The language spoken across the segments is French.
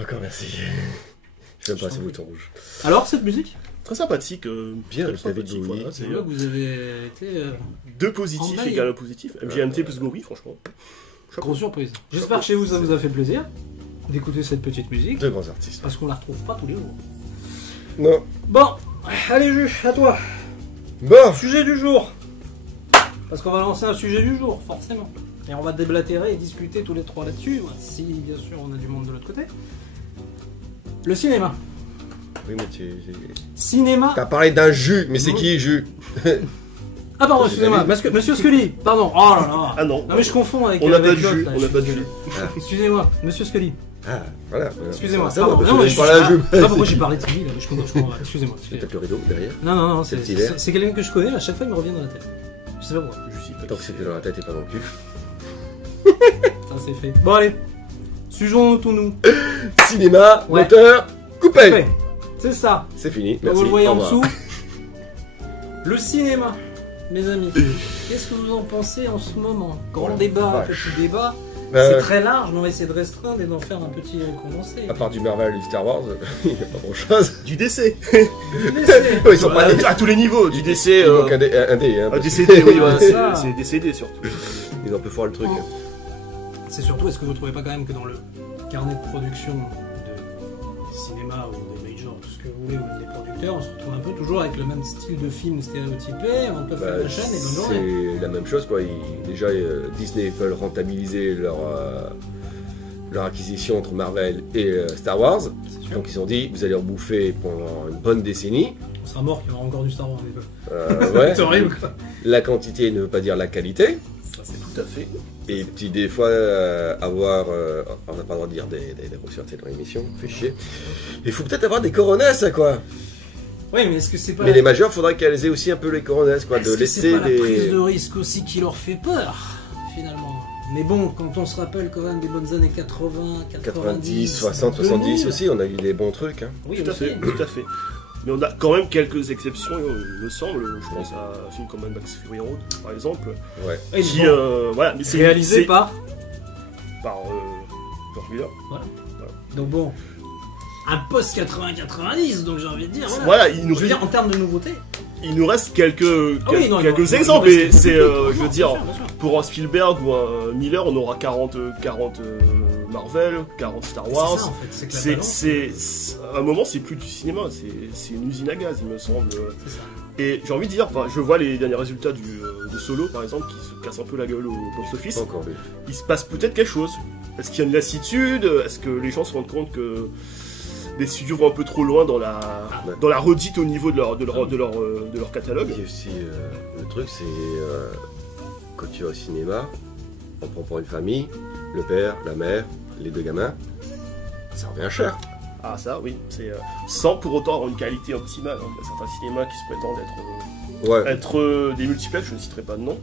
Encore merci. Je n'aime pas ce bouton rouge. Alors, cette musique? Très sympathique. Bien, très David sympathique, Bowie. voilà, C'est là que vous avez été... deux positifs en bail. égale un positif. MGMT plus Bowie, franchement. Grosse surprise. J'espère que chez vous, ça vous a fait plaisir d'écouter cette petite musique. Deux grands artistes. Parce qu'on la retrouve pas tous les jours. Non. Bon, allez, Jules, à toi. Bon. Sujet du jour. Parce qu'on va lancer un sujet du jour, forcément. Et on va déblatérer et discuter tous les trois là-dessus, si bien sûr on a du monde de l'autre côté. Le cinéma. Oui, mais tu... Cinéma. T'as parlé d'un jus, mais c'est qui, jus? Ah pardon, excusez-moi, Monsieur Scully, pardon. Oh là là. Ah non. Non mais je confonds avec... On n'a pas avec de l'autre, jus, là, on n'a pas de je suis jus. désolé. Excusez-moi, Monsieur Scully. Ah, voilà. Excusez-moi, Ça, pardon. parce Non, que mais j'ai parlé à jus. Ah, pourquoi j'ai parlé de Scully là? Je comprends. Excusez-moi. C'est peut-être le rideau derrière. Non, C'est le petit verre. c'est quelqu'un que je connais, à chaque fois il me revient dans la tête. Je sais pas pourquoi. Je sais pas Tant qui que c'était c'est. dans la tête et pas dans le cul. Ça c'est fait. Bon allez, suivons-nous. Cinéma, Ouais. moteur, coupé. Ouais, c'est ça. C'est fini, Comme merci. vous le voyez au en revoir. dessous. Le cinéma, mes amis. Qu'est-ce que vous en pensez en ce moment? Grand débat, vache. petit débat. Euh, C'est très large, mais on va essayer de restreindre et d'en faire un petit condensé. À part du Marvel et du Star Wars, il n'y a pas grand chose. Du décès. Laissez. Ils sont pas À tous les niveaux. Du décès. Il manque un dé, hein, Un parce que décédé, oui, ouais, Ça. c'est décédé surtout. ils ont peu fort le truc. C'est surtout, est-ce que vous trouvez pas quand même que dans le carnet de production de cinéma ou des majors, tout ce que vous voulez, ou même des producteurs, on se retrouve un peu toujours avec le même style de film stéréotypé, on peut faire Bah, la chaîne et bonne journée. c'est la même chose quoi. Déjà Disney veulent rentabiliser leur acquisition entre Marvel et Star Wars. C'est sûr. Donc ils ont dit vous allez en bouffer pendant une bonne décennie. On sera mort qu'il y aura encore du Star Wars un peu. Ouais. C'est horrible quoi. La quantité ne veut pas dire la qualité. Ça, c'est tout à fait. Et puis des fois avoir, on n'a pas le droit de dire des grossièretés dans l'émission, fait chier. Il faut peut-être avoir des coronesses quoi. Oui, mais est-ce que c'est pas, Mais les majeurs, faudrait qu'elles aient aussi un peu les coronesses quoi, est-ce de que c'est laisser pas la prise des. de risque aussi qui leur fait peur, finalement? Mais bon, quand on se rappelle quand même des bonnes années 80, 90, 60, 70 2000, aussi, on a eu des bons trucs. Hein. Oui, Tout à aussi. fait, tout à fait. Mais on a quand même quelques exceptions, il me semble. Je pense à un film comme Mad Max Fury Road, par exemple. Ouais. Oui, Qui, bon, voilà, mais c'est réalisé c'est par... par George Miller. Donc bon, un post 80-90, donc j'ai envie de dire. Voilà, il nous, Je veux dire, en termes de nouveauté. il nous reste quelques, Ah oui, non, quelques il exemples. nous Et reste- c'est, je veux dire, bien sûr. pour un Spielberg ou un Miller, on aura 40 Marvel, 40 Star C'est Wars. ça, en fait, c'est que la C'est, balance, à un moment, c'est plus du cinéma, c'est une usine à gaz, il me semble. c'est ça. Et j'ai envie de dire, enfin, je vois les derniers résultats de Solo, par exemple, qui se casse un peu la gueule au box-office. Pas encore vu. Il se passe peut-être quelque chose. Est-ce qu'il y a une lassitude? Est-ce que les gens se rendent compte que les studios vont un peu trop loin dans la redite au niveau de leur catalogue? Et aussi, le truc, c'est quand tu vas au cinéma, on prend pour une famille, le père, la mère, les deux gamins, ça revient cher. Ah ça, oui. C'est sans pour autant avoir une qualité optimale. Hein. Il y a certains cinémas qui se prétendent être des multiplex, je ne citerai pas de nom,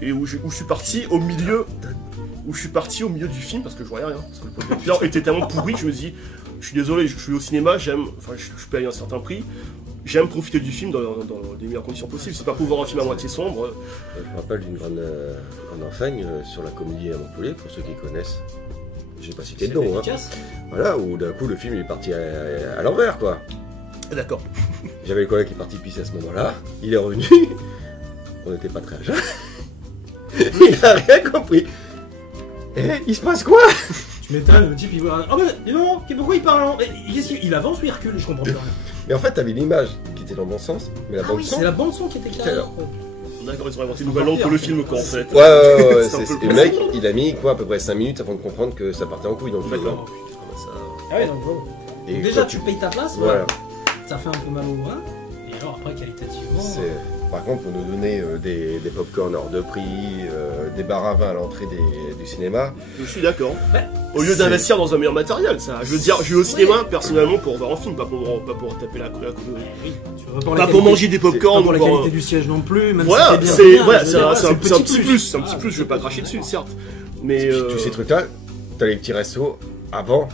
et où je suis parti au milieu. Où je suis parti au milieu du film parce que je voyais rien. Parce que le projecteur était tellement pourri que je me dis, je suis désolé, je suis au cinéma, je paye un certain prix, j'aime profiter du film dans les meilleures conditions possibles. C'est pas pour voir un film à moitié sombre. Je me rappelle d'une grande enseigne sur la comédie à Montpellier, pour ceux qui connaissent. J'ai pas cité de C'est nom, hein. efficace. Voilà, où d'un coup le film il est parti à l'envers quoi. D'accord. J'avais le collègue qui est parti pisser à ce moment-là, il est revenu, on n'était pas très jeunes, il a rien compris. Eh, il se passe quoi? Tu m'étonnes, le type il voit. Oh, mais dis donc, pourquoi il parle? Il avance ou il recule? Je comprends plus rien. Mais en fait t'avais l'image qui était dans le bon sens, mais la Ah bande oui, son. c'est la bande-son qui était carrément. D'accord, ils ont inventé une nouvelle langue pour le film quoi en fait. Ouais, C'est un peu et le le mec il a mis quoi à peu près 5 minutes avant de comprendre que ça partait en couille dans le film. D'accord. Ah oui, donc bon. Et Déjà, quand tu payes ta place, Voilà. ça fait un peu mal au bras. Et alors après, qualitativement. Par contre, pour nous donner des pop-corn hors de prix, des bars à vin à l'entrée du cinéma, Je suis d'accord. Ouais. Au lieu C'est- d'investir dans un meilleur matériel, ça. Je veux dire, je vais au cinéma personnellement pour voir un film, pas pour taper la couille. Oui, tu vois, pour Pas pour manger des Pas pop-corn pour ou la pour. qualité du siège non plus, même Voilà, si bien c'est bien, voilà, je veux c'est dire, un le petit plus, c'est un Ah, petit plus. Je vais pas cracher dessus, certes. Mais tous ces trucs-là, t'as les petits restos avant,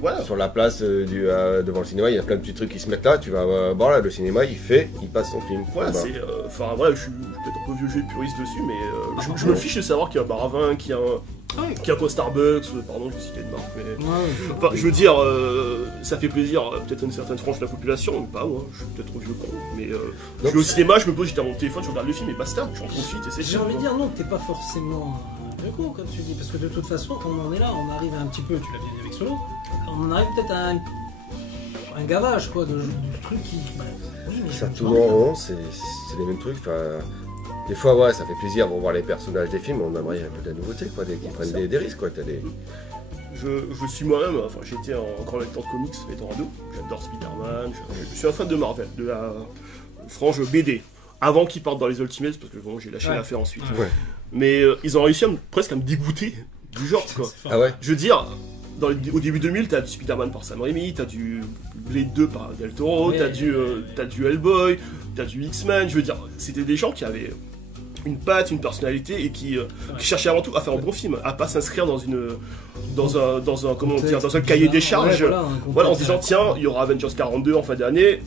voilà. sur la place devant le cinéma, il y a plein de petits trucs qui se mettent là, tu vas voir là, le cinéma il passe son film. Voilà, Là-bas. c'est. Enfin, voilà, je suis peut-être un peu vieux jeu puriste dessus, mais je me fiche de savoir qu'il y a un bar à vin, qu'il y a Qui a quoi Starbucks, pardon, je vais citer de marque, mais... Enfin, je veux dire, ça fait plaisir peut-être à une certaine tranche de la population, mais pas moi, je suis peut-être trop vieux con, mais je vais au cinéma, je me pose, j'étais à mon téléphone, je regarde le film et basta, j'en profite et c'est J'ai envie de dire non, t'es pas forcément un vieux con, comme tu dis, parce que de toute façon, quand on en est là, on arrive un petit peu, tu l'as bien dit avec Solo, on arrive peut-être à un gavage, quoi, du truc qui... Bah, oui, mais ça tourne en rond, c'est les mêmes trucs, enfin... Des fois, ouais, ça fait plaisir de revoir les personnages des films, on aimerait un peu de la nouveauté, quoi, qu'ils prennent des risques, quoi. Je suis moi-même, enfin, j'ai été un grand lecteur de comics étant ado, j'adore Spider-Man, je suis un fan de Marvel, de la frange BD, avant qu'ils partent dans les Ultimates, parce que bon, j'ai lâché l'affaire ensuite. Ouais. Mais ils ont réussi presque à me dégoûter du genre, quoi. Ah ouais. Je veux dire, au début 2000, t'as du Spider-Man par Sam Raimi, t'as du Blade 2 par Del Toro, t'as du Hellboy, t'as du X-Men, je veux dire, c'était des gens qui avaient une patte, une personnalité et qui cherchaient avant tout à faire un bon film, à pas s'inscrire dans un cahier des charges, en se disant tiens, il y aura Avengers 42 en fin d'année,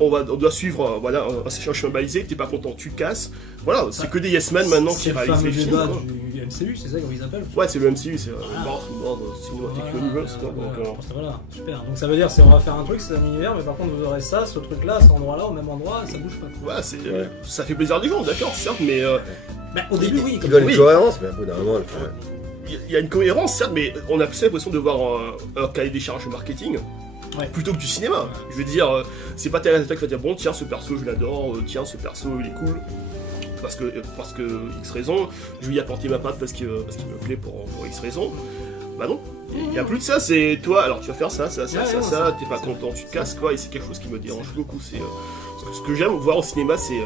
on doit suivre un chemin balisé, t'es pas content, tu casses. Voilà, c'est que des yes men maintenant qui réalisent les films. C'est le MCU, c'est ça comment ils appellent? Ouais, c'est le MCU, c'est Cinematic Universe. Voilà, super. Donc ça veut dire on va faire un truc, c'est un univers, mais par contre vous aurez ça, ce truc-là, cet endroit-là, au même endroit, ça bouge pas. Ouais, ça fait plaisir des gens, d'accord, certes, mais... au début, oui. Ils veulent une cohérence, mais à bout d'un moment... Il y a une cohérence, certes, mais on a plus l'impression de voir un cahier des charges marketing. Plutôt que du cinéma. Je veux dire, c'est pas tel réalisateur qui va dire bon tiens ce perso je l'adore, tiens ce perso il est cool parce que X raison, je vais y apporter ma patte parce qu'il me plaît pour X raison. Bah non, il y a plus de ça, c'est toi alors tu vas faire ça, t'es pas content, tu te casses quoi, et c'est quelque chose qui me dérange beaucoup. C'est ce que j'aime voir au cinéma, c'est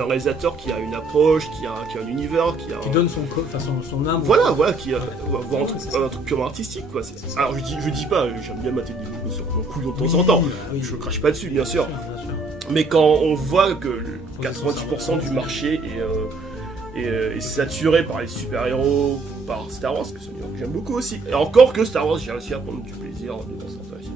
un réalisateur qui a une approche, qui a un univers, qui donne son âme. Voilà, qui a voir un truc purement artistique, quoi. Alors je dis pas, j'aime bien mater des vidéos sur mon couillon de temps en temps. Je crache pas dessus, bien sûr. Mais quand on voit que 90% du marché est saturé par les super-héros, par Star Wars, que c'est un que j'aime beaucoup aussi. Et encore que Star Wars, j'ai réussi à prendre du plaisir devant certains films.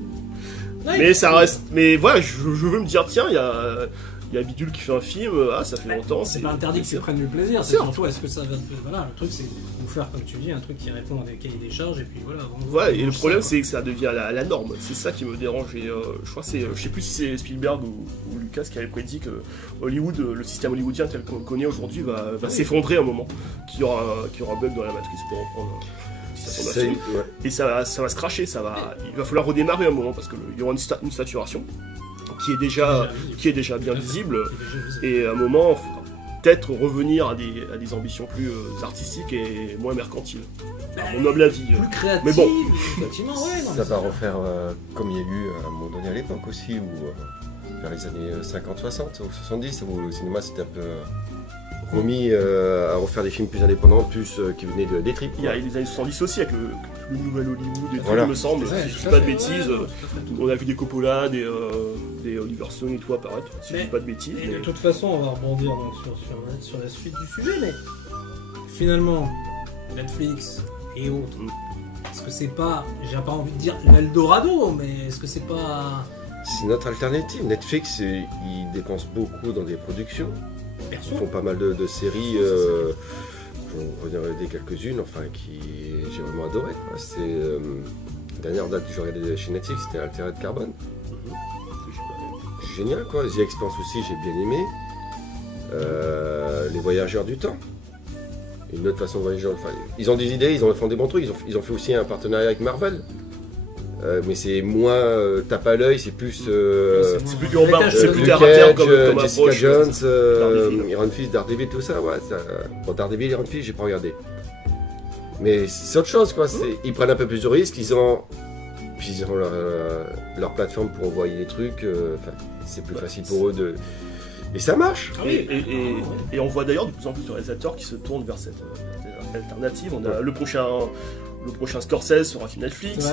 Mais ça reste. Mais voilà, je veux me dire, tiens, il y a Bidule qui fait un film, ça fait longtemps. C'est pas interdit que tu prennes du plaisir, c'est surtout est-ce que ça va te... Voilà, le truc c'est vous faire, comme tu dis, un truc qui répond à des cahiers des charges, et puis voilà. Ouais, et le problème c'est que ça devient la norme, c'est ça qui me dérange, et je crois que je sais plus si c'est Spielberg ou Lucas qui avait prédit que Hollywood, le système hollywoodien tel qu'on le connaît aujourd'hui va s'effondrer à un moment, qu'il y aura un bug dans la matrice pour reprendre... Et ça va se cracher, il va falloir redémarrer un moment, parce qu'il y aura une saturation qui est déjà bien visible, et à un moment, il faudra peut-être revenir à des ambitions plus artistiques et moins mercantiles. À mon humble avis. Plus créatif, mais bon. Effectivement, ça va refaire comme il y a eu à un moment donné à l'époque aussi, où vers les années 50-60 ou 70, où le cinéma c'était un peu remis à refaire des films plus indépendants, plus qui venaient des tripes. Il y a les années 70 aussi avec le nouvel Hollywood et tout, il me semble, si je dis pas de bêtises. On a vu des Coppola, des Oliver Stone et tout apparaître, si je dis pas de bêtises. Et de toute façon, on va rebondir donc sur la suite du sujet, mais finalement, Netflix et autres, est-ce que c'est pas, j'ai pas envie de dire l'Eldorado, mais est-ce que c'est pas... C'est notre alternative. Netflix, ils dépensent beaucoup dans des productions. Ils font pas mal de séries, j'en regarderai quelques-unes, enfin, qui j'ai vraiment adoré. La dernière date que j'ai regardée chez Netflix, c'était Altered Carbon. Génial, quoi. The Expanse aussi, j'ai bien aimé. Les Voyageurs du Temps. Une autre façon de voyager. Enfin, ils ont des idées, ils font des bons trucs. Ils ont fait aussi un partenariat avec Marvel. Mais c'est moins tape à l'œil, c'est plus. C'est plus du rempart, c'est plus terre à terre comme Jessica approche. Jones, Iron Fist, Daredevil, tout ça, ouais. Bon, Daredevil, Iron Fist, j'ai pas regardé. Mais c'est autre chose, quoi. Ils prennent un peu plus de risques, ils ont leur plateforme pour envoyer les trucs. C'est plus facile pour eux de. Et ça marche. Et on voit d'ailleurs de plus en plus de réalisateurs qui se tournent vers cette alternative. On a le prochain Scorsese sur un film Netflix,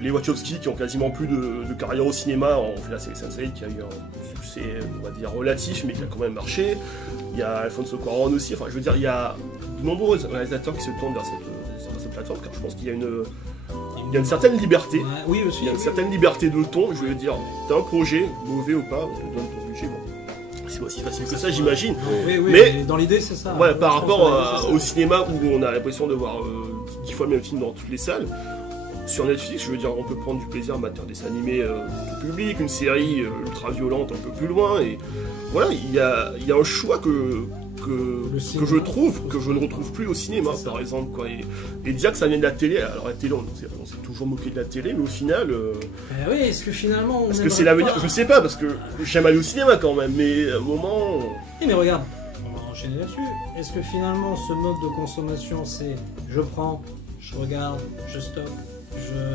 les Wachowski qui ont quasiment plus de carrière au cinéma ont fait la série Sense8 qui a eu un succès, on va dire, relatif, mais qui a quand même marché. Il y a Alfonso Cuarón aussi, enfin je veux dire, il y a de nombreux réalisateurs qui se tournent vers cette plateforme, car je pense qu'il y a une certaine liberté. Oui, aussi. Il y a une certaine liberté de ton, je veux dire, t'as un projet, mauvais ou pas, on te donne ton budget, bon. C'est aussi facile que ça, j'imagine. Oui, mais dans l'idée, c'est ça. Ouais, par rapport au cinéma où on a l'impression de voir 10 fois le même film dans toutes les salles. Sur Netflix, je veux dire, on peut prendre du plaisir à mater un dessin animé tout public, une série ultra violente un peu plus loin, et voilà, il y a un choix que je trouve, que je ne retrouve plus au cinéma, par exemple, quoi. Et dire que ça vient de la télé, alors la télé, on s'est toujours moqué de la télé, mais au final... oui, est-ce que finalement... Est-ce que c'est l'avenir? Je sais pas, parce que j'aime aller au cinéma quand même, mais à un moment... Oui, mais regarde, on va enchaîner là-dessus. Est-ce que finalement, ce mode de consommation, c'est je prends, je regarde, je stoppe,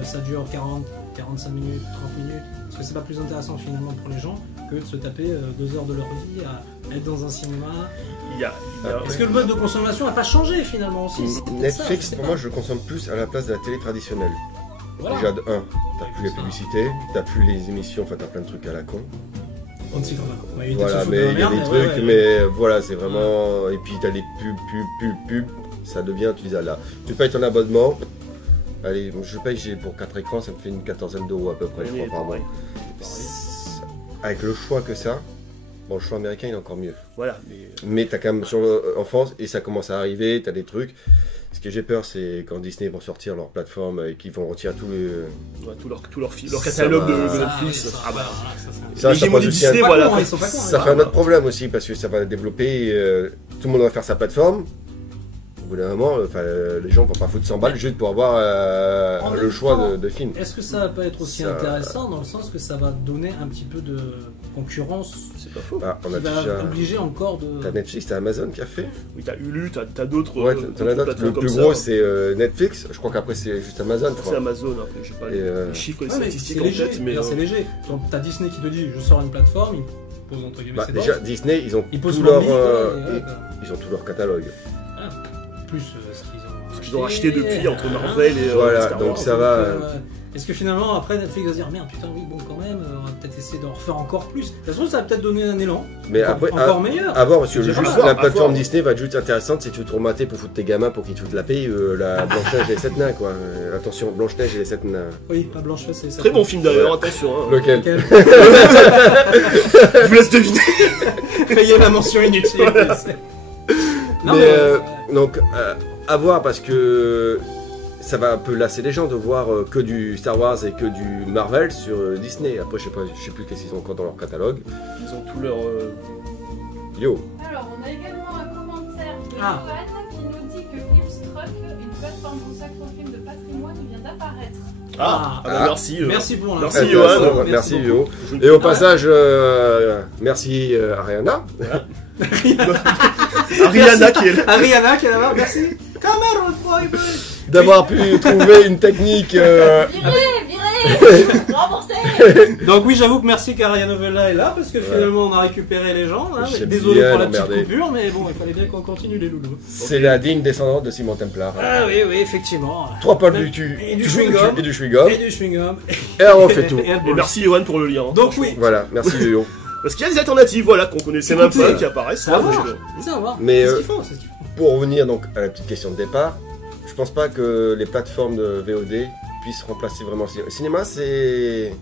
ça dure 40, 45 minutes, 30 minutes. Est-ce que c'est pas plus intéressant finalement pour les gens que de se taper 2 heures de leur vie à être dans un cinéma? Est-ce que le mode de consommation n'a pas changé finalement aussi? Netflix, pour moi, je le consomme plus à la place de la télé traditionnelle. Voilà. Déjà, de 1, t'as plus les publicités, t'as plus les émissions, enfin t'as plein de trucs à la con. Voilà, mais il y a des trucs, mais voilà, c'est vraiment... Et puis t'as des pubs, ça devient, tu dis, là, tu payes ton abonnement. Allez, je paye pour 4 écrans, ça me fait une 14aine d'euros à peu près, je crois, par mois. Avec le choix que ça, bon, le choix américain, il est encore mieux. Voilà. Mais t'as quand même en France, et ça commence à arriver, t'as des trucs. Ce que j'ai peur, c'est quand Disney vont sortir leur plateforme et qu'ils vont retirer tout leur catalogue de Netflix. Ça fait un autre problème aussi, parce que ça va développer, tout le monde va faire sa plateforme. Au bout d'un moment, les gens ne vont pas foutre 100 balles juste pour avoir le choix de films. Est-ce que ça va pas être aussi intéressant dans le sens que ça va donner un petit peu de concurrence? C'est pas faux. On a déjà obligé encore de... T'as Netflix, t'as Amazon qui a fait. Oui, t'as Hulu, t'as d'autres. Ouais, t'en as d'autres. Le plus gros c'est Netflix. Je crois qu'après c'est juste Amazon. C'est Amazon. Après, j'ai pas les chiffres, les statistiques en tête, mais c'est léger. Donc t'as Disney qui te dit, je sors une plateforme. Il pose entre guillemets. Déjà Disney, ils ont tout leur catalogue. Plus ce qu'ils ont acheté depuis entre Marvel et voilà, donc ça va. Est-ce que finalement après Netflix va se dire merde putain oui bon quand même on va peut-être essayer d'en refaire encore plus. De toute façon ça va peut-être donner un élan. Mais après encore meilleur. À voir parce que la plateforme Disney va être juste intéressante si tu veux te remater pour foutre tes gamins pour qu'ils te foutent la paix la Blanche-Neige et les 7 nains quoi. Attention Blanche-Neige et les 7 nains. Oui pas Blanche-Neige et les 7 Très bon film d'ailleurs attention. Lequel? Je vous laisse deviner. Payez la mention inutile. Non, mais donc à voir parce que ça va un peu lasser les gens de voir que du Star Wars et que du Marvel sur Disney. Après je sais plus qu'est-ce qu'ils ont encore dans leur catalogue. Ils ont tout leur Yo. Alors on a également un commentaire de Johan qui nous dit que Filmstruck, une plateforme consacrée aux films de patrimoine, vient d'apparaître. Merci. Merci pour l'info. Merci Johan. Merci Yo. Et au passage, merci Ariana. Ariana qui est là. Ariana qui est là-bas, merci. D'avoir pu trouver une technique. Virez remboursé. Donc oui, j'avoue que merci qu'Ariana Novella est là parce que finalement on a récupéré les gens. Hein, désolé pour la petite coupure, mais bon, il fallait bien qu'on continue les loulous. C'est la digne descendante de Simon Templar. Ah oui, effectivement. 3 potes du chewing-gum. Et du chewing-gum. Et on fait tout. Et merci Johan pour le lien. Donc oui. Voilà, merci Yo. Parce qu'il y a des alternatives, voilà, qu'on connaissait même pas, qui apparaissent. Ça va. Mais pour revenir donc à la petite question de départ, je pense pas que les plateformes de VOD puissent remplacer vraiment le cinéma. C'est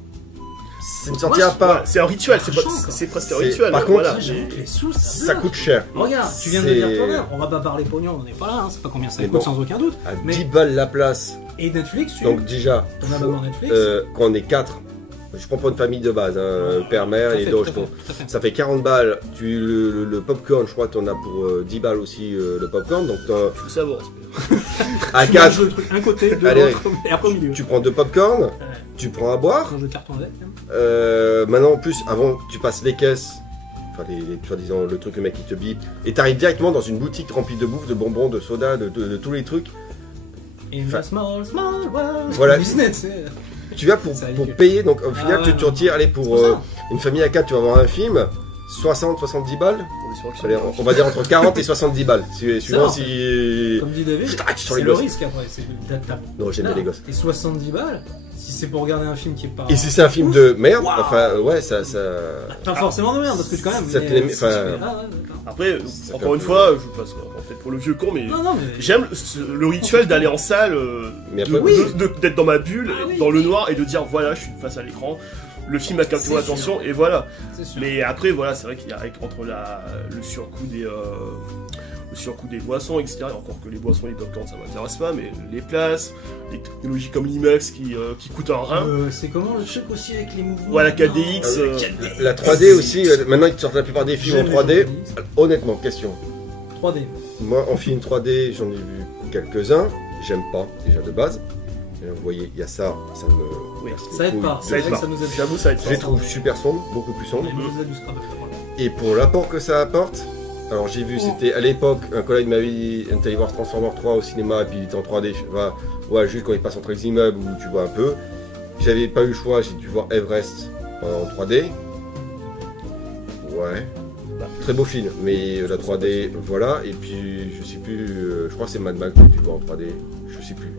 une sortie à part. C'est un rituel, c'est presque un rituel. Par contre, les sous, ça coûte cher. Regarde, tu viens de le dire toi-même, on va pas parler pognon, on n'est pas là, hein, c'est pas combien ça coûte sans aucun doute. À 10 balles la place. Et Netflix, donc déjà, ton abonnement Netflix, quand on est 4. Je prends pas une famille de base, père, mère et d'autres. Ça fait 40 balles. Le popcorn, je crois que tu en as pour 10 balles aussi le popcorn. Donc tu veux savoir. À 4. Un côté, deux l'autre, et après au milieu. Tu prends 2 popcorn, tu prends à boire. Le carton avec. Maintenant en plus, avant tu passes les caisses. Enfin, soi-disant le truc, le mec qui te bip. Et t'arrives directement dans une boutique remplie de bouffe, de bonbons, de soda, de tous les trucs. Small world. Voilà. Business, tu vas pour payer, donc au final tu retires, allez, pour une famille à 4, tu vas voir un film, 60-70 balles. Allez, on va dire entre 40 et 70 balles. Suivant si. Comme dit David, c'est le risque après. Non, j'aime bien les gosses. Et 70 balles, si c'est pour regarder un film qui est pas. Et si c'est un film de merde, enfin, ouais, ça. Pas forcément de merde, parce que quand même. Après, encore une fois, je passe peut-être pour le vieux con, mais j'aime le rituel d'aller en salle, d'être dans ma bulle, dans le noir et de dire voilà, je suis face à l'écran. Le film a capté mon attention et voilà. Mais après, voilà, c'est vrai qu'il y a entre le surcoût le surcoût des boissons, etc. Et encore que les boissons et les popcorn, ça m'intéresse pas, mais les places, les technologies comme l'IMAX qui coûtent un rein. C'est comment le truc aussi avec les mouvements? Voilà, 4DX. La 3D aussi, maintenant ils sortent la plupart des films en 3D. Honnêtement, question. 3D. Moi, en film 3D, j'en ai vu quelques-uns. J'aime pas, déjà de base. Et vous voyez, il y a ça me... Oui. Ça aide pas. Ça aide pas. J'avoue, ça aide pas. Je les trouve super sombres, beaucoup plus sombres. Et Et pour l'apport que ça apporte, alors j'ai vu, c'était à l'époque, un collègue m'avait dit, on est allé voir Transformers 3 au cinéma, et puis il était en 3D, ouais, juste quand il passe entre les immeubles, où tu vois un peu. J'avais pas eu le choix, j'ai dû voir Everest en 3D. Ouais. Très beau film, mais la 3D, voilà. Et puis, je sais plus, je crois que c'est Mad Max que tu vois en 3D, je sais plus.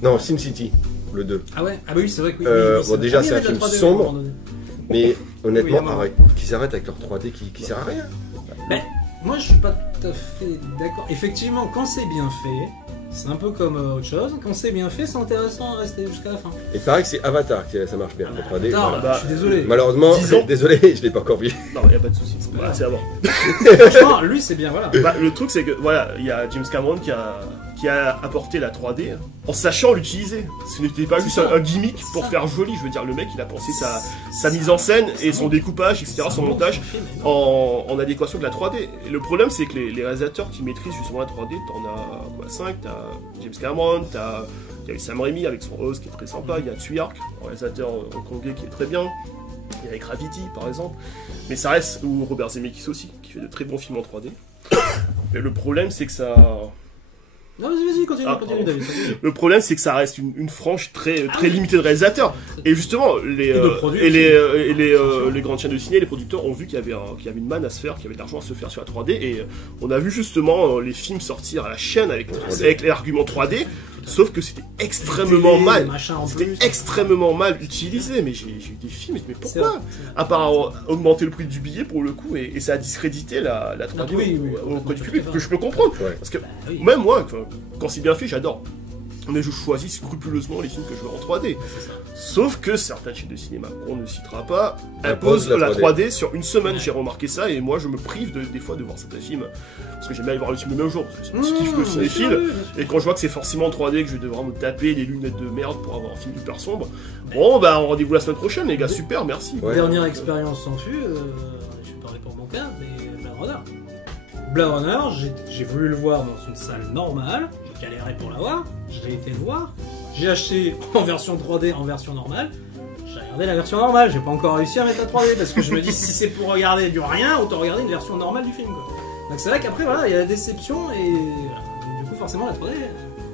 Non, SimCity, le 2. Ah ouais, ah bah oui, c'est vrai que oui. Bon, déjà, c'est un film sombre, mais honnêtement, qu'ils arrêtent avec leur 3D qui sert à rien. Ben, moi, je suis pas tout à fait d'accord. Effectivement, quand c'est bien fait, c'est un peu comme autre chose. Quand c'est bien fait, c'est intéressant à rester jusqu'à la fin. Et pareil que c'est Avatar, ça marche bien, en 3D. Avatar, je suis désolé. Malheureusement, désolé, je l'ai pas encore vu. Non, il n'y a pas de souci. Voilà, c'est à voir. Franchement, lui, c'est bien, voilà. Bah, le truc, c'est que, voilà, il y a James Cameron qui a apporté la 3D en sachant l'utiliser. Ce n'était pas juste un gimmick pour faire joli. Je veux dire, le mec, il a pensé sa mise en scène et son découpage, etc., son montage en adéquation de la 3D. Et le problème, c'est que les réalisateurs qui maîtrisent justement la 3D, t'en as 5, t'as James Cameron, il y a Sam Raimi avec son Oz qui est très sympa, il y a Tsuyark, un réalisateur hongkongais qui est très bien, il y a Gravity par exemple, mais ça reste, ou Robert Zemeckis aussi, qui fait de très bons films en 3D. Mais le problème, c'est que ça... Non, vas-y, continue, David. Le problème, c'est que ça reste une frange très limitée de réalisateurs. Et justement, les grandes chaînes de ciné, les producteurs ont vu qu'il y avait une manne à se faire, qu'il y avait de l'argent à se faire sur la 3D. Et on a vu justement les films sortir à la chaîne avec l'argument 3D. Sauf que c'était extrêmement mal. C'était extrêmement mal utilisé. Mais j'ai eu des films, mais pourquoi? À part augmenter le prix du billet pour le coup, et ça a discrédité la 3D auprès du public. Que je peux comprendre. Parce que même moi, quand c'est bien fait, j'adore. Mais je choisis scrupuleusement les films que je veux en 3D. Sauf que certaines chaînes de cinéma qu'on ne citera pas imposent la 3D sur une semaine. J'ai remarqué ça et moi je me prive des fois de voir certains films. Parce que j'aime bien aller voir le film le même jour. Parce que c'est un petit kiff que le cinéphile. Et quand je vois que c'est forcément en 3D, que je vais devoir me taper des lunettes de merde pour avoir un film hyper sombre. Bon bah rendez-vous la semaine prochaine les gars, super, merci. Dernière expérience sans fût, je vais parler pour mon cas, mais Blade Runner. Blade Runner, j'ai voulu le voir dans une salle normale, j'ai galéré pour l'avoir, j'ai été le voir, j'ai acheté en version 3D, en version normale, j'ai regardé la version normale, j'ai pas encore réussi à mettre la 3D parce que je me dis si c'est pour regarder du rien, autant regarder une version normale du film quoi. Donc c'est vrai qu'après voilà, il y a la déception et voilà. Du coup forcément la 3D...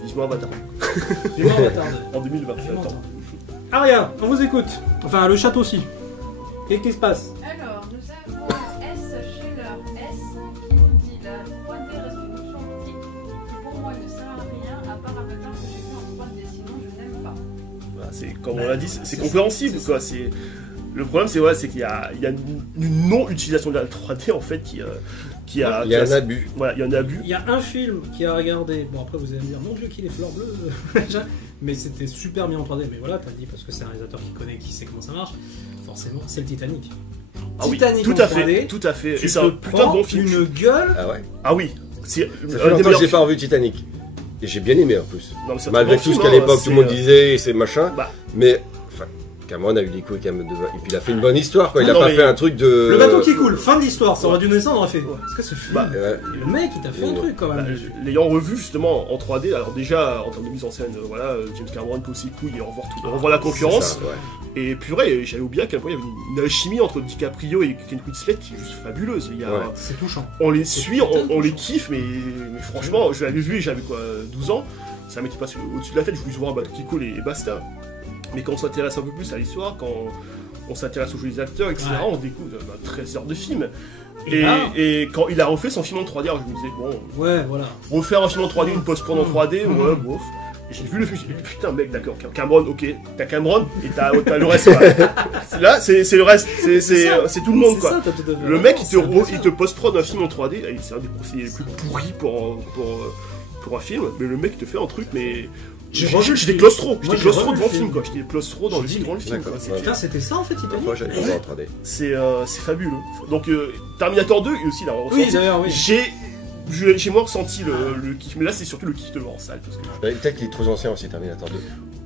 Vivement Avatar. Vivement Avatar. En 2020. Aria, on vous écoute. Enfin le chat aussi. Qu'est-ce qui se passe? Alors, nous avons S chez leur S qui nous dit la 3D reste une option optique qui pour moi ne sert à rien à part Avatar que j'ai vu en 3D, sinon je n'aime pas. Bah, c'est comme on l'a dit, c'est compréhensible quoi. Le problème c'est qu'il y a une non-utilisation de la 3D en fait qui a... Il y a un abus. Voilà, il y a un abus. Il y a un film qui a regardé, bon après vous allez me dire, mon dieu qu'il est fleur bleue, mais c'était super bien en 3D, mais voilà, t'as dit parce que c'est un réalisateur qui connaît, qui sait comment ça marche, forcément, c'est le Titanic. Ah oui, tout à fait. Et c'est un putain de bon film. Une gueule. Ah ouais. Ah oui. Ça fait longtemps que j'ai pas revu Titanic. Et j'ai bien aimé en plus. Non, malgré tout ce qu'à l'époque tout le monde disait, c'est machin. Mais... Cameron a eu des couilles quand même et puis il a fait une bonne histoire quoi. Il a pas fait un truc de... Le bateau qui coule, fin de l'histoire, ça aurait dû naître, on aurait fait. Est-ce que ce film, le mec il t'a fait un truc quand même. L'ayant revu justement en 3D, alors déjà en termes de mise en scène, voilà, James Cameron peut aussi couilles et on revoit la concurrence. Et purée, j'avais oublié à quel point il y avait une alchimie entre DiCaprio et Kate Winslet qui est juste fabuleuse. C'est touchant. On les suit, on les kiffe, mais franchement, je l'avais vu et j'avais quoi, 12 ans, ça m'était passé au-dessus de la tête, je voulais voir un bateau qui coule et basta. Mais quand on s'intéresse un peu plus à l'histoire, quand on s'intéresse aux jeux des acteurs, etc., on découvre 13 heures de film. Et quand il a refait son film en 3D, alors je me disais, bon, refaire un film en 3D, une post-prod en 3D, bof. Et j'ai vu le film, j'ai dit, putain, mec, d'accord, Cameron, ok, t'as Cameron et t'as le reste, quoi. Là, c'est le reste, c'est tout le monde, quoi. Le mec, il te post-prod un film en 3D, c'est un des procédés les plus pourris pour un film, mais le mec, il te fait un truc, mais... J'étais claustro devant le film quoi, j'étais claustro dans le film quoi. Putain, c'était ça en fait Titanic. Moi j'allais voir en 3D. C'est fabuleux. Donc Terminator 2 et aussi là, oui, d'ailleurs, oui. J'ai J'ai moins ressenti le kiff, mais là c'est surtout le kiff de voir en salle. Peut-être qu'il est trop ancien aussi, Terminator 2.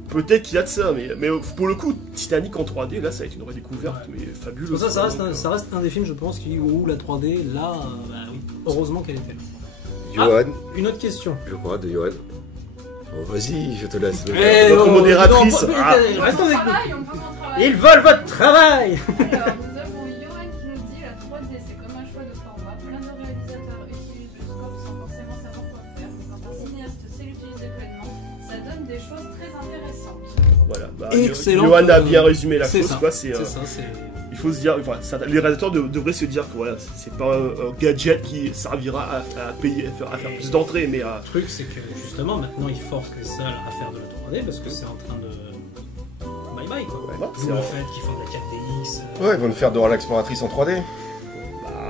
Peut-être qu'il y a de ça, mais pour le coup, Titanic en 3D, là ça a été une redécouverte, mais fabuleuse. Ça reste un des films, je pense, où la 3D, là, bah oui, heureusement qu'elle était là. Johan. Une autre question. Je crois, de Johan. Oh, vas-y, je te laisse. Notre modératrice. Reste avec nous. On peut mon travail. Ils volent votre travail. Alors, nous avons Johan qui nous dit la 3D c'est comme un choix de format. Plein de réalisateurs utilisent le scope sans forcément savoir quoi faire. Mais quand un cinéaste sait l'utiliser pleinement, ça donne des choses très intéressantes. Voilà, excellent. Johan a bien résumé la chose, ça. quoi. C'est ça. Il faut se dire, enfin, les réalisateurs devraient se dire que voilà, c'est pas un gadget qui servira à payer, à faire plus d'entrées, mais à. Le truc, c'est que justement, maintenant, ils forcent les salles à faire de la 3D parce que c'est en train de. Bye bye quoi. Ouais, D'où le fait qu'ils font de la 4DX. Ouais, ils vont nous faire Dora l'exploratrice en 3D.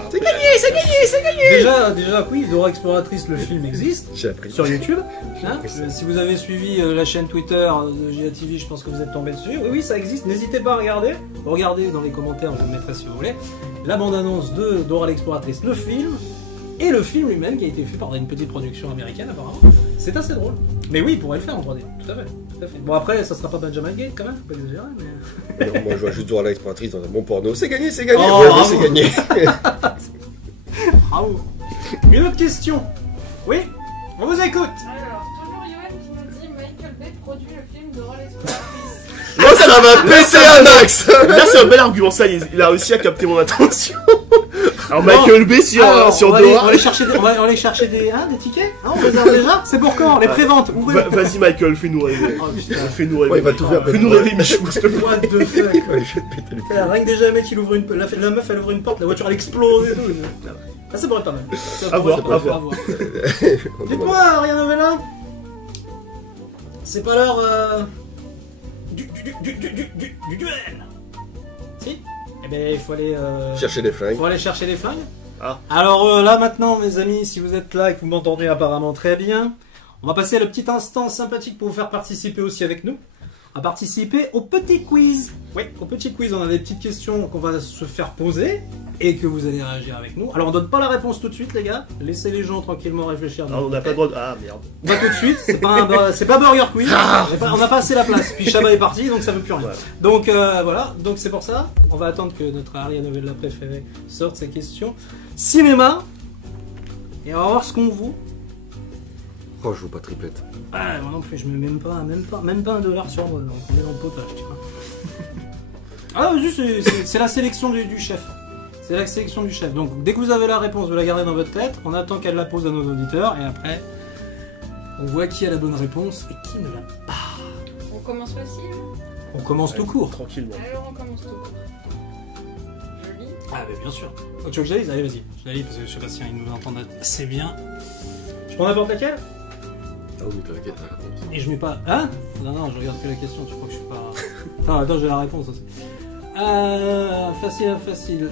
C'est gagné. Déjà, oui, Dora Exploratrice, le film existe J'ai appris. sur YouTube. Hein, si vous avez suivi la chaîne Twitter de GATV, je pense que vous êtes tombé dessus. Oui, ça existe. N'hésitez pas à regarder. Regardez dans les commentaires, je vous le mettrai si vous voulez. La bande-annonce de Dora l'Exploratrice, le film, et le film lui-même qui a été fait par une petite production américaine apparemment. C'est assez drôle. Mais oui, il pourrait le faire en 3D. Tout à fait. Bon après, ça sera pas Benjamin Gate quand même, faut pas exagérer. Mais... Non, moi je vois juste Dora l'exploratrice dans un bon porno. C'est gagné. Oh, Ouais, bravo. c'est gagné. Bravo. Une autre question. Oui, on vous écoute. Alors, toujours Johan qui nous dit Michael Bay produit le film Dora l'exploratrice. Oh, ça va péter un axe. Là, c'est un bel argument, ça, il a réussi à capter mon attention. Alors, Michael Bay sur on va Dora. aller chercher des tickets. Hein, on réserve déjà. C'est pour quand les préventes. Vas-y, Michael, fais-nous rêver. Oh putain. Fais-nous rêver. Ouais, il va tout faire. Fais-nous rêver, Michou, s'il te plaît. What the fuck. Ouais, je vais te péter le cul. Rien que déjà, le mec, il ouvre la meuf, elle ouvre une porte, la voiture, elle explose et tout. Ah, ça pourrait être pas mal. À voir. Dites-moi, Ariane Novella. C'est pas l'heure du duel. Si. Eh ben, il faut aller Chercher des flingues. faut aller chercher des flingues. Ah. Alors là maintenant, mes amis, si vous êtes là et que vous m'entendez apparemment très bien, on va passer à le petit instant sympathique pour vous faire participer aussi avec nous. À participer au petit quiz. Oui, au petit quiz, on a des petites questions qu'on va se faire poser et que vous allez réagir avec nous. Alors on donne pas la réponse tout de suite, les gars. Laissez les gens tranquillement réfléchir. Ah, on n'a pas le droit de. Ah, merde. Pas tout de suite, c'est pas Burger Quiz. On n'a pas assez la place. Puis Chabat est parti, donc ça veut plus rien. Ouais. Donc voilà, donc c'est pour ça. On va attendre que notre Ariane Novella préférée sorte ses questions cinéma. Et on va voir ce qu'on vaut. Oh, je joue pas triplette. Ah, moi non plus, je mets même pas $1 sur moi, donc on est dans le potage, tu vois. Ah, juste, c'est la sélection du chef. C'est la sélection du chef. Donc, dès que vous avez la réponse, vous la gardez dans votre tête, on attend qu'elle la pose à nos auditeurs, et après, on voit qui a la bonne réponse et qui ne l'a pas. On commence facile. On commence tout court. Tranquillement. Alors on commence tout court. Je lis. Ah, mais bien sûr. Oh, tu veux que je la lise? Allez, vas-y. Je la lis parce que je sais pas si ils nous entendent assez bien. Je prends n'importe laquelle? Ah oui, t'inquiète, la réponse. Et je mets pas. Hein? Non, je regarde que la question, tu crois que je suis pas. Attends, j'ai la réponse aussi. Facile.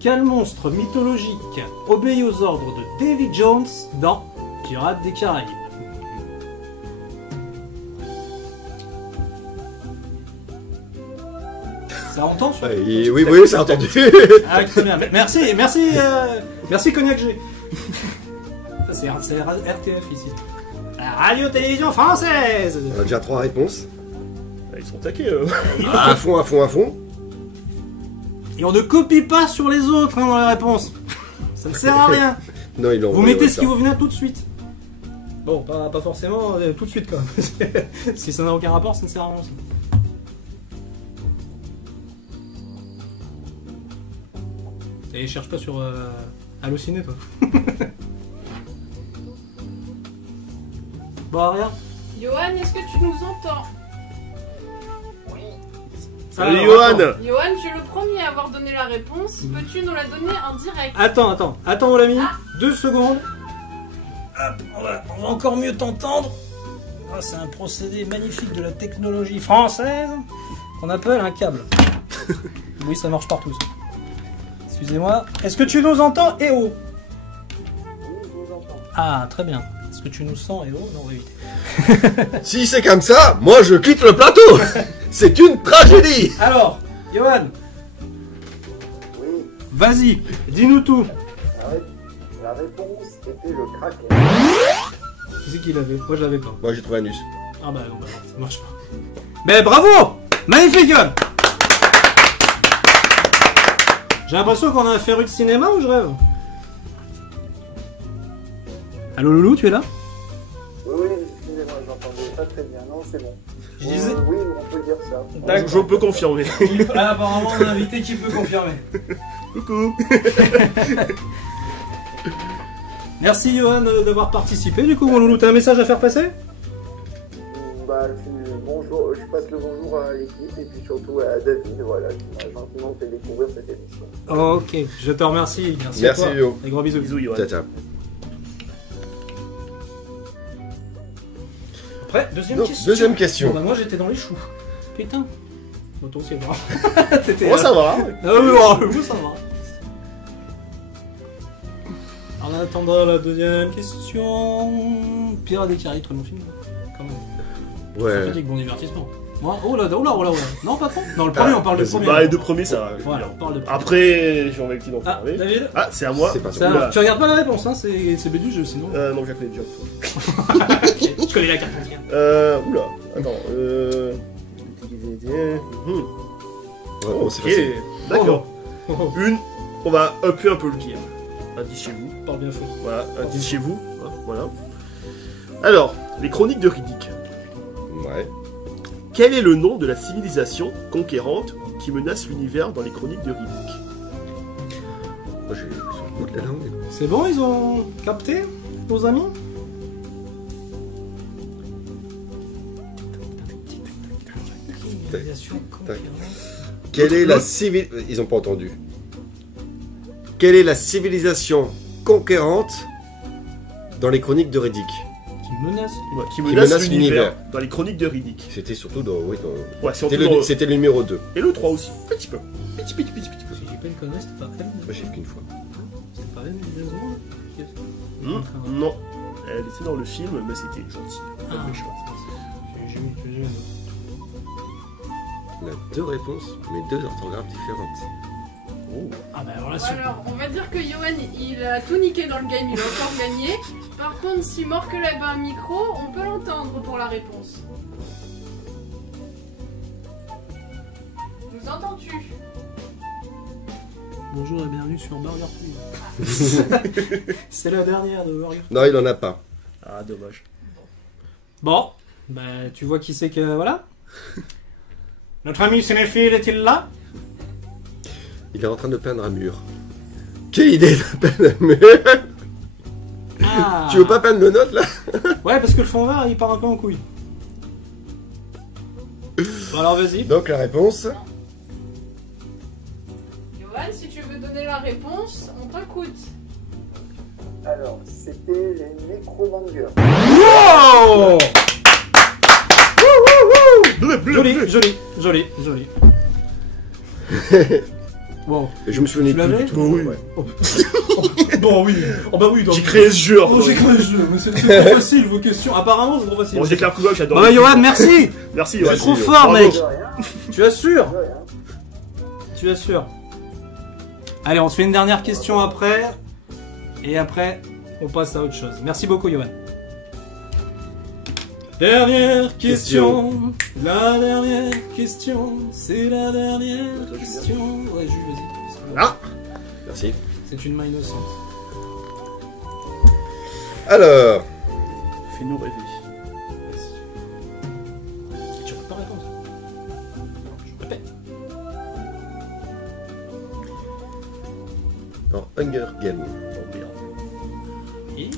Quel monstre mythologique obéit aux ordres de Davy Jones dans Pirates des Caraïbes? Ça entend sur... Oui, c'est entendu. Ah, très bien. Merci Cognac G. Ça, c'est RTF ici. La radio-télévision française. On a déjà 3 réponses. Ils sont taqués. À fond. Et on ne copie pas sur les autres dans les réponses. Ça ne sert à rien. Non, ils l'ont. Vous mettez ce qui vous vient tout de suite. Bon, pas forcément tout de suite quand même. Si ça n'a aucun rapport, ça ne sert à rien aussi. Et cherche pas sur Allociné, toi. Bon, rien. Johan, est-ce que tu nous entends? Salut Alors, Johan. Johan, tu es le premier à avoir donné la réponse. Peux-tu nous la donner en direct? Attends, mon ami. 2 secondes. Hop, on va encore mieux t'entendre. Ah, c'est un procédé magnifique de la technologie française qu'on appelle un câble. Oui, ça marche partout. Ça. Excusez-moi. Est-ce que tu nous entends, Héo? Ah, très bien. Est-ce que tu nous sens, Héo? Non, on va éviter. Si c'est comme ça, moi je quitte le plateau. C'est une tragédie. Alors, Johan. Oui, Vas-y, dis-nous tout. la La réponse était le Kraken. Qui c'est qui l'avait? Moi je l'avais pas. Moi j'ai trouvé Anus. Ah bah non, ça marche pas. Mais bravo! Magnifique gueule! J'ai l'impression qu'on a un féru de cinéma ou je rêve? Allô Loulou, tu es là? Oui, excusez-moi, j'entendais pas très bien. Non, c'est bon. Je disais... Oui, on peut dire ça. Donc, je peux confirmer. Ah, apparemment on a un invité qui peut confirmer. Coucou. Merci Johan d'avoir participé. Du coup mon Loulou, t'as un message à faire passer? Bah, bonjour, je passe le bonjour à l'équipe et puis surtout à David, voilà, qui m'a gentiment fait découvrir cette émission. Ok, je te remercie. Merci à toi. Yo. Et gros bisous. Bisous, Yoann. Ciao, ciao. Après, deuxième Donc, question. deuxième question. Bon, bah, moi j'étais dans les choux. Putain. Bon, toi aussi, moi. Oh, ça va. Ah oui, bon, ça va. En attendant la deuxième question. Pirates des Caraïbes, très bon film. Quand même. Ouais. Sympathique, bon divertissement. Ouais, oh là, oh là, oh là, oh là. Non, pas trop. Dans le premier, on parle du premier. Bah, les deux premiers, ça va. Voilà, on parle de premier. Après, j'ai envie d'en Ah, parler. David. Ah, c'est à moi. C'est pas Ça, Oula. tu regardes pas la réponse, hein, c'est B du jeu sinon. Non, je la connais déjà. Je connais la carte entière. Oula. Attends. Ouais, c'est Ok, facile. d'accord. Oh, oh, Une, on va upper un peu le game. Un 10 chez vous. parle bien faux. Voilà, un 10 chez vous. Hein, voilà. Alors, les chroniques de Riddick. Ouais. Quel est le nom de la civilisation conquérante qui menace l'univers dans les chroniques de Riddick? Moi j'ai sur le bout de la langue. C'est bon, ils ont capté, nos amis? Quelle est la civilisation... Ils ont pas entendu. Quelle est la civilisation conquérante dans les chroniques de Riddick? Qui menace. Ouais, qui menace menace l'univers l'univers. dans les chroniques de Riddick. C'était surtout dans... Oui, dans... Ouais, surtout C'était dans- c'était le numéro 2. Et le 3 aussi. Petit peu. Petit peu. Si j'ai pas une connerie, c'était pas elle. Moi j'ai vu qu'une fois. C'était pas elle, mais deux secondes. Non. Elle était dans le film, mais c'était gentil. Pas Ah. méchant. J'ai On a deux réponses, mais deux orthographes différentes. Oh. Ah bah alors là, c'est... Alors, on va dire que Johan, il a tout niqué dans le game, il a encore gagné. Par contre, si Morque lève un micro, on peut l'entendre pour la réponse. Nous entends-tu? Bonjour et bienvenue sur Burger King. C'est la dernière de Burger King. Non, il en a pas. Ah, dommage. Bon, bah tu vois qui c'est que... Voilà. Notre ami cinéphile est-il là? Il est en train de peindre un mur. Quelle idée de peindre un mur! Ah. Tu veux pas peindre le note là? Ouais, parce que le fond vert, il part un peu en couille. Bon alors vas-y. Donc la réponse... Johan, si tu veux donner la réponse, on t'écoute. Alors, c'était les Necromangers. Wow! Joli. Wow. Je me souvenais Tu l'avais? plus du tout. Bon, oui. Ouais. Bon oui. Oh bah oui. J'ai créé ce jeu. Oh, j'ai créé le jeu, mais c'est trop facile vos questions. Apparemment c'est trop facile. Bon, je déclare plus loin que j'adore. Bah Johan, merci. Merci, Tu es Johan. trop C'est- fort, bravo. mec. De rien, Tu assures. de rien. Tu assures. Allez, on se fait une dernière question après. Et après, on passe à autre chose. Merci beaucoup, Johan. Dernière question. La dernière question. C'est la dernière question. Ouais, Jules, vas-y. Ah. Merci. C'est une main innocente. Alors, Fais-nous rêver. Tu peux pas répondre. Je répète. dans Hunger Games. Oh merde. Et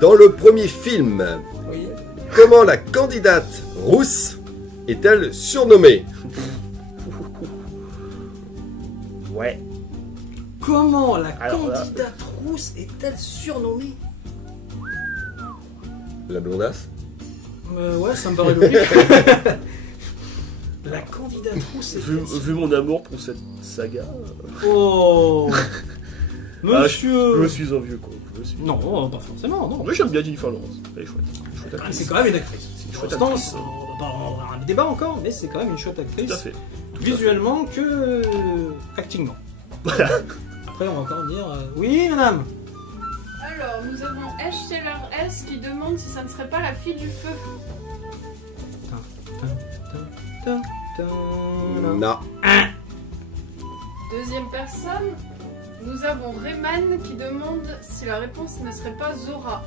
Dans le premier film, oui. comment la candidate rousse est-elle surnommée? Ouais. Comment la Alors là- candidate rousse est-elle surnommée? La blondasse? Ouais, ça me paraît logique. La candidate rousse Vu, est-elle vu mon amour pour cette saga, Oh Monsieur je me suis un vieux con. Je me suis... Non, pas forcément, non. Moi j'aime bien Jennifer Lawrence. Elle est chouette. Chouette Ah, actrice. c'est quand même une actrice. C'est une Pour chouette l'instant, actrice. on va avoir un débat encore, mais c'est quand même une chouette actrice. Tout à fait. Visuellement que actingement. Voilà. Après, on va encore dire oui, madame. Alors, nous avons S qui demande si ça ne serait pas la fille du feu. Non. Deuxième personne, nous avons Rayman qui demande si la réponse ne serait pas Zora.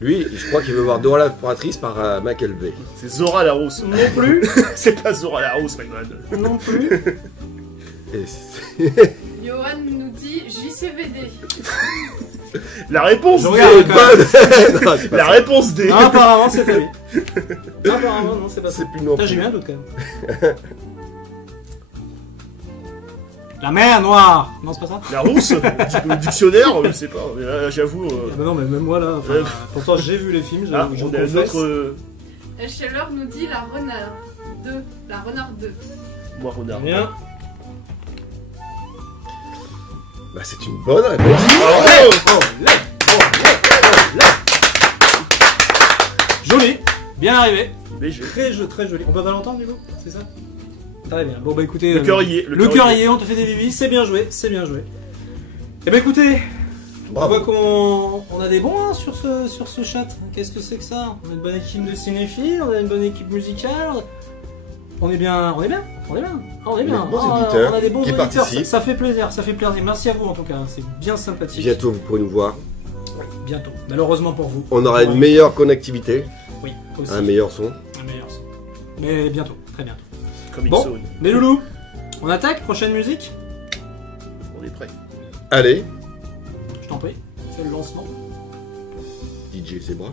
Lui, je crois qu'il veut voir Dora l'exploratrice par Michael Bay. C'est Zora la rousse. Non plus. C'est pas Zora la rousse, Rayman. Non plus. Et Johan nous dit JCVD. La réponse Je D. regarde quand même. Non, c'est pas La ça. réponse D. Ah, apparemment, c'est pas lui. Apparemment, non, c'est pas ça. C'est plus non Putain, plus. j'ai eu un doute quand même. La mer noire. Non, c'est pas ça. La rousse. Au dictionnaire, je sais pas. Mais là, j'avoue. Ah bah non, mais même moi là. Enfin, pourtant, j'ai vu les films. Ah, Je on a confesse. notre. Escheller nous dit la renard 2. La renard 2. Moi, renard. Bien. Bah, c'est une bonne réponse. Joli. Bien arrivé. BG. Très joli. On peut pas l'entendre du coup. C'est ça. Très bien. Bon bah écoutez. Le cœur y est. Le cœur y est. On te fait des vivis. C'est bien joué. C'est bien joué. Eh ben écoutez. On voit qu'on a des bons hein, sur ce chat. Qu'est-ce que c'est que ça? On a une bonne équipe de cinéphiles, on a une bonne équipe musicale. On est bien. On est bien. On est bien. On est bien. Des bons auditeurs on a des bons qui auditeurs. participent. Ça fait plaisir. Ça fait plaisir. Merci à vous en tout cas. C'est bien sympathique. Bientôt, vous pourrez nous voir. Oui, bientôt. Malheureusement pour vous. On aura une meilleure connectivité, Oui, aussi. un meilleur son. Un meilleur son. Mais bientôt. Très bientôt. Comme Bon. Ixon. Mais loulou, on attaque. Prochaine musique. On est prêt. Allez, Je t'en prie. Fais le lancement. DJ Zebra.